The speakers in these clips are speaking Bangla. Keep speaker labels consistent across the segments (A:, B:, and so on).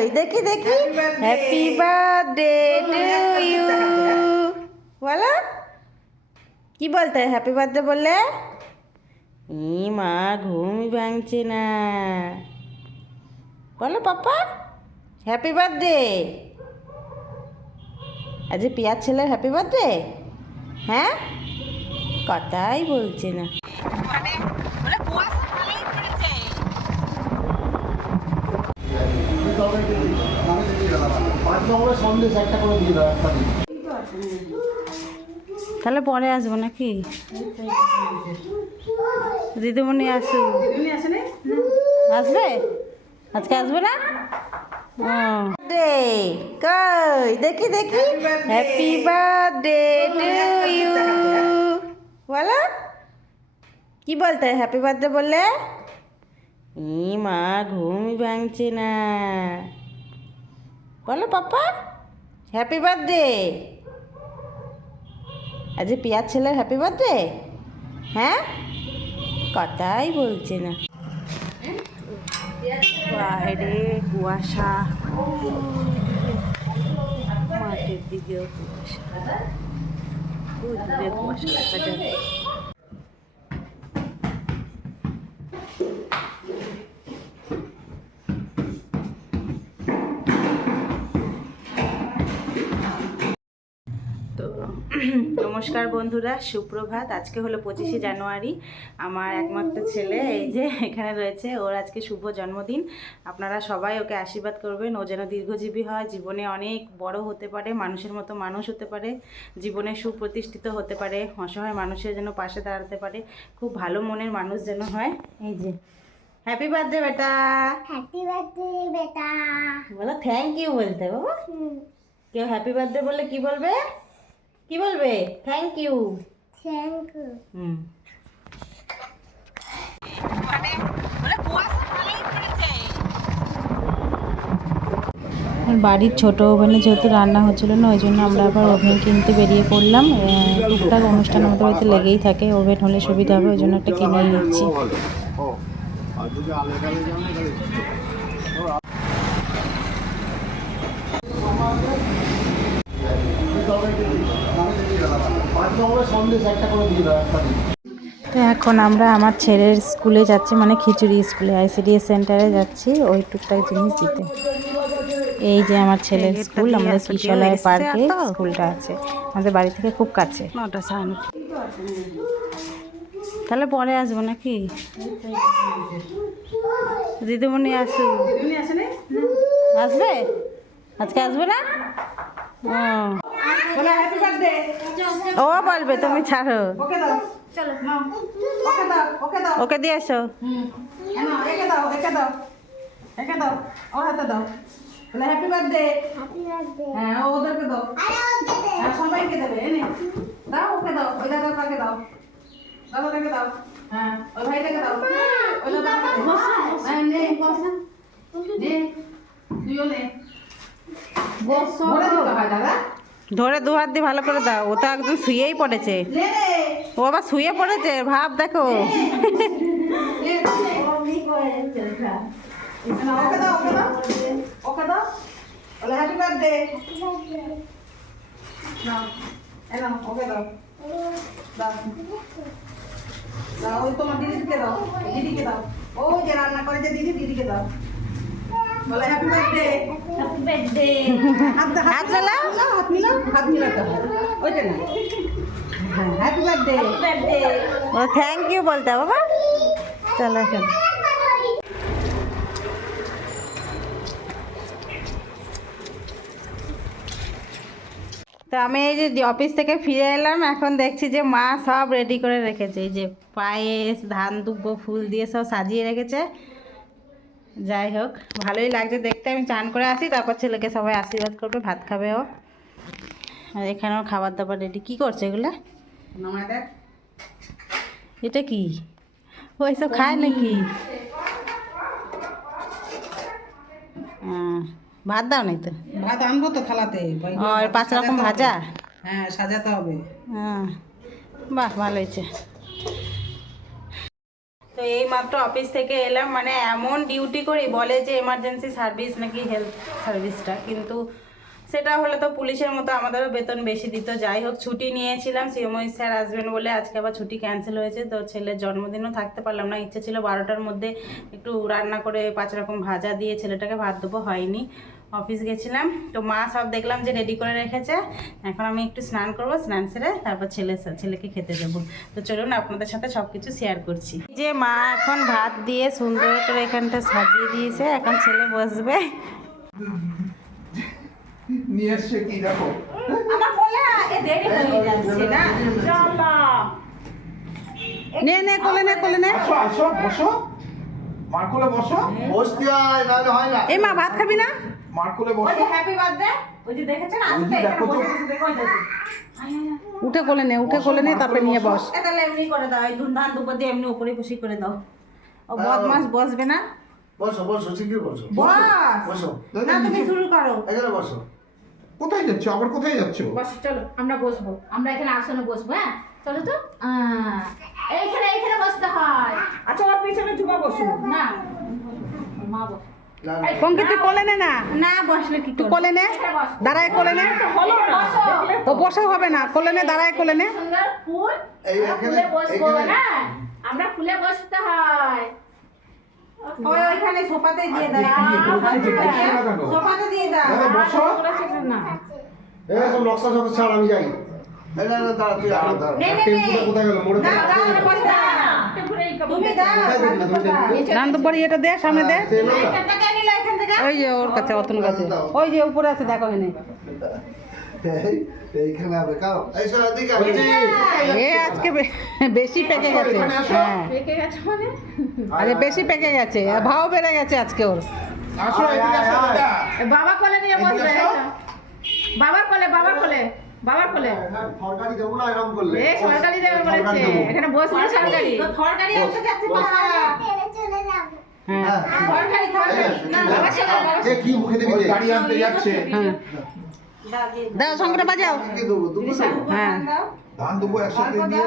A: কই দেখি দেখি। হ্যাপি বার্থডে টু ইউ বলো। কি বলতে হ্যাপি বার্থডে বললে? ই মা ঘুমই ভাঙছে না। বলো পাপা। হ্যাপি বার্থডে আজ পিয়ার ছেলের হ্যাপি বার্থডে হ্যাঁ? কথাই বলছে না। মানে বলে কুয়াশা ভালোই পড়েছে
B: পাঁচ নম্বরের
A: তাহলে পরে আসব নাকি? দিদিমণি আসু আসবে? আজকে আসবে না? কই? দেখি দেখি। হ্যাপি বার্থডে টু ইউ বলো। কি বলতে? হ্যাপি বার্থডে বললে? ই মা, ঘুমই ভাঙছে না। বলো পাপা হ্যাপি বার্থডে আজ পিয়ার ছেলের হ্যাপি বার্থডে হ্যাঁ? কথাই বলছে না। বাইরে কুয়াশা। মাঠের দিকেও কুয়াশা। কুয়াশা। দেখা যাবে নমস্কার বন্ধুরা সুপ্রভাত। আজকে হলো পঁচিশে জানুয়ারি। আমার একমাত্র ছেলে এই যে এখানে রয়েছে ওর আজকে শুভ জন্মদিন। আপনারা সবাই ওকে আশীর্বাদ করবেন। ও যেন দীর্ঘজীবী হয় জীবনে অনেক বড় হতে পারে মানুষের মতো মানুষ হতে পারে জীবনে সুপ্রতিষ্ঠিত হতে পারে অসহায় মানুষের যেন পাশে দাঁড়াতে পারে খুব ভালো মনের মানুষ যেন হয়। এই যে। হ্যাপি বার্থডে বেটা!
C: হ্যাপি বার্থডে বেটা!
A: বলো থ্যাংক ইউ বলতে বাবা। কেউ হ্যাপি বার্থডে বললে কি বলবে? কি বলবে? Thank you
C: thank you
A: hmm. বাড়ির ছোট ওভেনে যেহেতু রান্না হচ্ছিল না ওই জন্য আমরা আবার ওভেন কিনতে বেরিয়ে পড়লাম। টুকটাক অনুষ্ঠান আমাদের বাড়িতে লেগেই থাকে ওভেন হলে সুবিধা হবে ওই জন্য একটা কিনেই নিচ্ছি
B: ও আর যদি আলেগালে যাও না তাহলে পাঁচ নম্বরের সন্দেশ একটা করে দিয়ে দাও একটা
A: তো এখন আমরা আমার ছেলের স্কুলে যাচ্ছি মানে খিচুড়ি স্কুলে আইসিডিএস সেন্টারে যাচ্ছি ওই টুকটাক জিনিস দিতে। এই যে আমার ছেলের স্কুল আমাদের কিশলয় পার্কে স্কুলটা আছে। আমাদের বাড়ি থেকে খুব কাছে। তাহলে পরে আসব নাকি? দিদিমণি আসু আসবে? আজকে আসবে না? ও। ও বলবে তুমি ছাড়ো। ওকে দিয়ে আসো
C: হ্যাপি বার্থডে
A: হ্যাঁ ওদেরকে দাও। হ্যাঁ, সবাইকে দেবে দাও ওকে দাও। ওই দাদা কাকে দাও? দাও? হ্যাঁ ওই ভাইটাকে দাও। ওই দাদাটাকে দাও? হ্যাঁ নে নে তুইও নে। ধরে দাদা। ধরে দু হাত দিয়ে ভালো করে দাও ও তো একদম শুয়েই পড়েছে ও আবার শুয়ে পড়েছে ভাব দেখো তোমার দিদিকে দাও দিদিকে দাও ও যে রান্না করেছে দিদি দিদিকে দাও বলে হ্যাপি বার্থডে
C: হ্যাপি বার্থডে
A: হাত হাত হাত মিলাও হাত মিলাতে হবে। ওইটা না। হ্যাঁ হ্যাপি বার্থডে
C: বার্থডে
A: ও থ্যাংক ইউ বলতে বাবা। চলো চলো। তো আমি এই যে অফিস থেকে ফিরে এলাম এখন দেখছি যে মা সব রেডি করে রেখেছে। এই যে পায়েস ধান দুব্বো ফুল দিয়ে সব সাজিয়ে রেখেছে। যাই হোক ভালোই লাগছে দেখতে। আমি চান করে আসি তারপর ছেলেকে সবাই আশীর্বাদ করবে ভাত খাবে ও। আর এখানেও খাবার দাবার রেডি কী করছে এগুলো? এটা কি? ও এসব খায় নাকি? ভাত দাও নাই তো?
D: ভাত আনব তো থালাতে।
A: ও পাঁচ রকম ভাজা?
D: হ্যাঁ সাজাতে হবে।
A: হ্যাঁ বাহ ভালো হয়েছে। তো এই মাত্র অফিস থেকে এলাম মানে এমন ডিউটি করি বলে যে এমার্জেন্সি সার্ভিস নাকি হেলথ সার্ভিসটা কিন্তু সেটা হলে তো পুলিশের মতো আমাদেরও বেতন বেশি দিত। যাই হোক, ছুটি নিয়েছিলাম সিএমওই স্যার আসবেন বলে আজকে আবার ছুটি ক্যান্সেল হয়েছে। তো ছেলের জন্মদিনও থাকতে পারলাম না, ইচ্ছে ছিল বারোটার মধ্যে একটু রান্না করে পাঁচ রকম ভাজা দিয়ে ছেলেটাকে ভাত দেবো, হয়নি। অফিস গেছিলাম তো মা সব দেখলাম যে রেডি করে রেখেছে। এখন আমি একটু স্নান করব স্নান সেরে তারপর ছেলে ছেলেকে খেতে দেবো। তো চলুন আপনাদের সাথে সব কিছু শেয়ার করছি যে মা এখন ভাত দিয়ে সুন্দর করে এখানটা সাজিয়ে দিয়েছে এখন ছেলে বসবে।
D: নিয়ে এসছে কি দেখো?
A: আমার বলে এ দেরি হয়ে যাচ্ছে না।
E: নে নে কোলে নে কোলে নে।
D: আসো আসো বসো। মার কোলে বসো।
B: বসতে হয় নাহলে হয় না।
E: এই মা ভাত খাবি না?
D: মার কোলে
A: ওই
D: বসো
A: যে হ্যাপি বার্থডে ওই যে দেখেছেন
D: ওই যে
A: এখানে
D: দেখো তো।
A: বসে বসে দেখো ওই দেখো।
E: উঠে কোলে নে উঠে কোলে নে তারপরে নিয়ে বস।
A: এ তাহলে এমনি করে দাও এই দুনদান দুপুর দিয়ে এমনি উপরে খুশি করে দাও। ও বদমাস বসবে না?
B: বসো বসো শিগগির বসো।
A: বস!
B: বসো
A: না তুমি শুরু করো।
B: এখানে বসো।
D: কোথায় যাচ্ছ? আবার কোথায় যাচ্ছ?
F: বস চলো আমরা বসবো। আমরা এখানে আসনে বসবো হ্যাঁ? চলো তো। আহ, এইখানে এইখানে বসতে হয়।
A: আচ্ছা ওর পিছনে ঝুমা বসো
F: না? মা বস।
E: পঙ্কি তুই কোলে নে না।
A: না বসলে কি
E: তুই? কোলে নে দাঁড়ায় কোলে নে। ও বসে হবে না কোলে নে দাঁড়ায় কোলে নে।
F: ফুল। আমরা ফুলে বসবো
B: এখানে-
F: হ্যাঁ আমরা ফুলে বসতে হয়।
A: ওই ওইখানে সোফাতে দিয়ে দাও। সোফাতে দাও।
D: বসো।
F: না
B: এই সব নকশা সব ছাড় আমি যাই।
E: পরি এটা দে সামনে দে। ওই যে ওর কাছে অতন কাছে। ওই যে উপরে আছে দেখো এনে
B: এই- এইখানে হবে কাও এই সব এদিকে বলছি
E: এ আজকে বেশি পেকে গেছে।
D: এখানে
E: হ্যাঁ।
F: পেকে গেছে মানে?
E: আরে বেশি পেকে গেছে। আর ভাও বেড়ে গেছে আজকে ওর।
F: বাবা কোলে নিয়ে বসবে বাবার কোলে বাবার কোলে বাবার কোলে।
B: সরকারি দেবো না এরকম করলে।
F: সরকারি দেবে বলেছে। এখানে বসবে সরকারি।
A: আসতে যাচ্ছে
B: কি মুখে দিবি
D: গাড়ি আনতে যাচ্ছে।
E: হ্যাঁ।
A: দাও দিয়ে দাও।
E: দাও সঙ্গে বাজাও হ্যাঁ।
D: ধান দেবো একসাথে দিয়ে।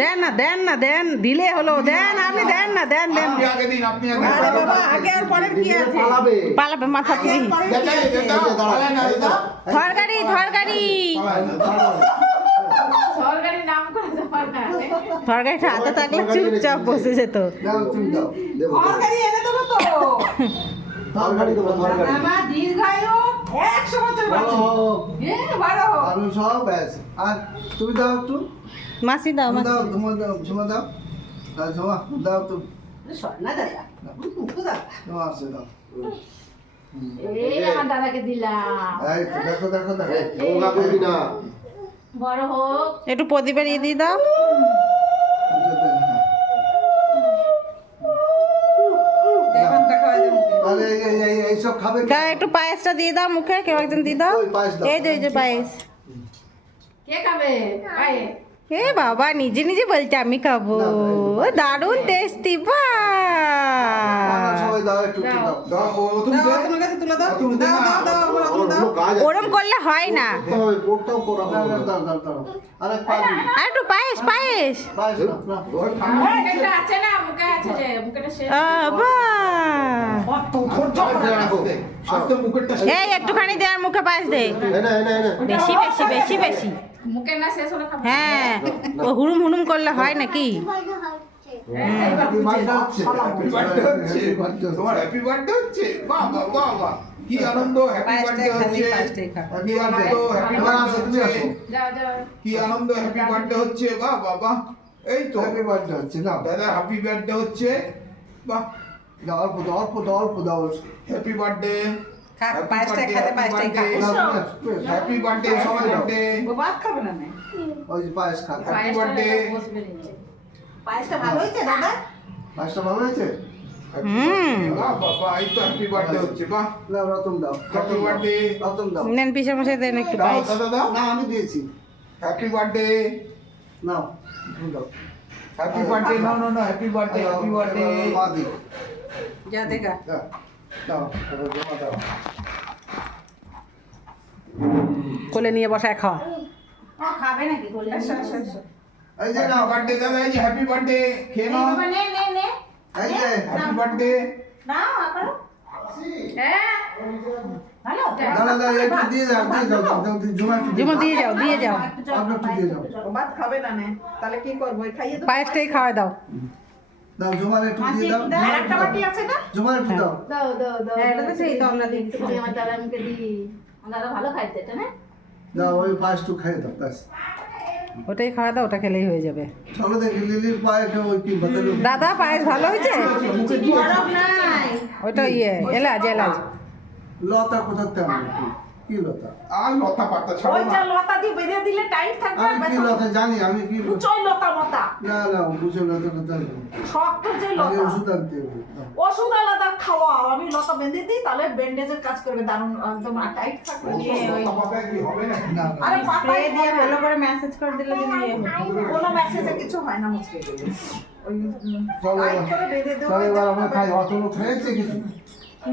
E: দেন না দেন না দেন দিলে হলো দেন আপনি দেন না দেন দেন। আরে বাবা আগে আর পরের কি আছে?
B: পালাবে।
E: পালাবে মাথা কি তরকারিটা হাতে থাকলে চুপচাপ বসে যেত।
A: এনে দেবো তো।
B: তরকারি দেবো তরকারি
A: আমার দীর্ঘায়ু। একশো বছর এ বারো
B: আলু সব ব্যাস। আর তুমি দাও একটু।
E: মাসি দাও মাসি
B: দাও তোমার দাও ঝুমা দাও। আর ঝুমা দাও তো।
A: না দাদা। দাদা
B: তোমার আছে দাও।
F: এই আমার দাদাকে দিলাম।
B: এই দেখো দেখো দেখো। ও করবি না।
F: বড় হোক।
E: একটু প্রদীপের ই দিয়ে দাও।
B: এই- এই- খাবে কে?
E: একটু পায়েসটা দিয়ে দাও মুখে কেউ একজন দিয়ে দাও।
B: পায়েস।
E: এই যে এই যে পায়েস।
F: কে খাবে? আয়
E: এ বাবা নিজে নিজে বলছে আমি খাব। দারুণ টেস্টি বা
B: আমরা দাও একটু একটু দাও।
D: দাও। ও তুমি দে।
E: তুলে
D: দাও। তুমি দে। না
B: ওগুলো কাজ আছে।
E: ওরম করলে হয় না।
B: করতে পোটটাও করা। দাও, দাও, দাও, দাও। আরে পারবি।
E: আর একটু পায়েস পায়েস।
B: পায়েস নাও, নাও।
D: ওই ঠান্ডা
F: মুখেটা আছে না মুখে আছে যে মুখেটা শেষ
E: আবা।
D: আস্তে আস্তে। আস্তে মুখেরটা
E: এই একটুখানি দে আর মুখে পায়েস দে।
B: না, না, না।
E: বেশি বেশি বেশি বেশি।
F: মুখে না শেষ হলে
E: হ্যাঁ ও হুড়ুম হুড়ুম করলে হয় নাকি?
D: তোমার হ্যাপি বার্থডে হচ্ছে বাহ বাহ বাহ বাহ কি আনন্দ হ্যাপি বার্থডে হচ্ছে কি আনন্দ হ্যাপি
B: এবার আসো, তুমি
D: বার্থডে
B: আসো।
F: যাও যাও
D: কি আনন্দ হ্যাপি বার্থডে হচ্ছে বাহ বাহ বাহ এই তো
B: Happy birthday হচ্ছে, নাও।
D: দাদা হ্যাপি বার্থডে হচ্ছে বাহ
B: দাও, অল্প দাও, অল্প দাও, অল্প দাও।
D: হ্যাপি বার্থডে
E: খা পায়েসটা খেতে পায়েসটাই খা
D: হ্যাপি বার্থডে সবাই বার্থডে
E: ও ভাত খাবে না নে।
B: ওই যে পায়েস খা
D: হ্যাপি বার্থডে
F: বসবে নিচে।
E: পায়েসটা ভালো হয়েছে দাদা?
B: পায়েসটা ভালো হয়েছে?
D: এই তো হ্যাপি বার্থডে
B: দাও।
D: হ্যাপি বার্থডে
B: রতন দাও।
A: নেন পিসা মশাই দেন একটু
D: দাদা
B: না আমি দিয়েছি।
D: হ্যাপি বার্থডে
B: নাও দাও।
D: Happy birthday no no no happy birthday happy birthday
B: মা দি।
E: যা দেখা।
B: দাও দাও এবার জমা দাও।
E: কোলে নিয়ে বসায় খাওয়া
F: খাবে নাকি
B: এই যে
D: হ্যাপি
B: নাও
D: বার্থডে দাদা এই যে হ্যাপি বার্থডে খেয়ে নাও
F: বাবা, নে নে নে
B: এই যে
D: হ্যাপি বার্থডে
F: নাও আপারো হ্যাঁ ভালো
B: দাদা দাদা একটু দিয়ে যাও দিয়ে যাও দাও, দাও, জমা একটু দিয়ে
E: যেমন
B: যাও।
E: দিয়ে যাও দিয়ে যাও
F: একটু চল,
B: আপনি একটু দিয়ে যাও
E: ও ভাত খাবে না নে তাহলে কি করব খাইয়ে দেবো পায়েসটাই খাওয়াই দাও
B: দাও জমার একটু দিয়ে দাও
F: মাসি,
B: জমার
E: আর একটা
B: একটু
E: বাটি
B: দাও।
E: আছে না
B: জমার একটু দাও
F: দাও দাও দাও
A: হ্যাঁ, এটা তো সেই তো আমরা দিই।
F: একটু করে আমার দাদার মুখে দিই আমার দাদা ভালো খাইতে এটা না
B: দাও ওই পায়েসটু খাইয়ে দাও ব্যাস
E: ওটাই খাওয়া দাও ওটা খেলেই হয়ে যাবে।
B: চলো দেখি লিলির পায়ে ওই কি বাতালো
E: দাদা পায়েস ভালো হয়েছে? ওটা ইয়ে এলাজ এলাজ
B: লতা কোথার তেমন কি কি লতা?
D: আর লতা পাতা ছাড়ো না।
E: লতা দিয়ে বেঁধে দিলে টাইট থাকবে
B: আমি কি লতা জানি আমি কি লতা?
E: চই লতা মতা
B: না না বুঝে লতা লতা
E: শক্ত যে
B: আগে ওষুধ আনতে হবে। দাও।
E: ওষুধ আলাদা খাওয়াও। আমি লতা বেঁধে দিই তাহলে ব্যান্ডেজের কাজ করবে দারুণ একদম টাইট থাকবে।
D: লতা পাতায় কি হবে? না
B: না। না
E: আরে
A: স্প্রে
E: পাতায়
A: দিয়ে ভালো করে ম্যাসেজ করে দিলে কিন্তু ইয়ে হবে।
E: কোনো মেসেজে কিছু হয় না মুশকিল ওই
B: চলো
E: টাইট করে বেঁধে দেবো
B: চলো এবার আমরা খাই। অত লোক খেয়েছে কিছু?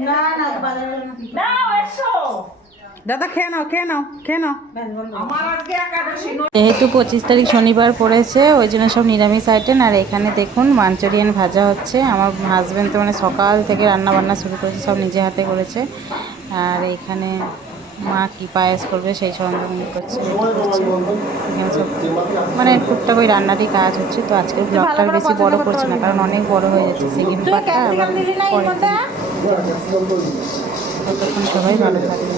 A: না না বাজারে
E: না এসো। দাদা খেয়ে নাও খেয়ে নাও খেয়ে নাও।
A: যেহেতু পঁচিশ তারিখ শনিবার পড়েছে ওই জন্য সব নিরামিষ আইটেম আর এখানে দেখুন মাঞ্চুরিয়ান ভাজা হচ্ছে। আমার হাজব্যান্ড তো মানে সকাল থেকে রান্না বান্না শুরু করেছে সব নিজে হাতে করেছে। আর এখানে মা কি পায়েস করবে সেই সরঞ্জাম করছে এখানে সব মানে টুকটাক ওই রান্নারই কাজ হচ্ছে। তো আজকের ব্লগটা আর বেশি বড় করছে না কারণ অনেক বড় হয়ে যাচ্ছে সেকেন্ড পার্টটা আবার পরে ততক্ষণ সবাই ভালো থাকবে।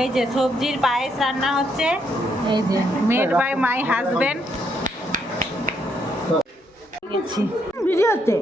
A: এই যে সবজির পায়েস রান্না হচ্ছে। এই যে মেড বাই মাই হাজবেন্ড ভিডিওতে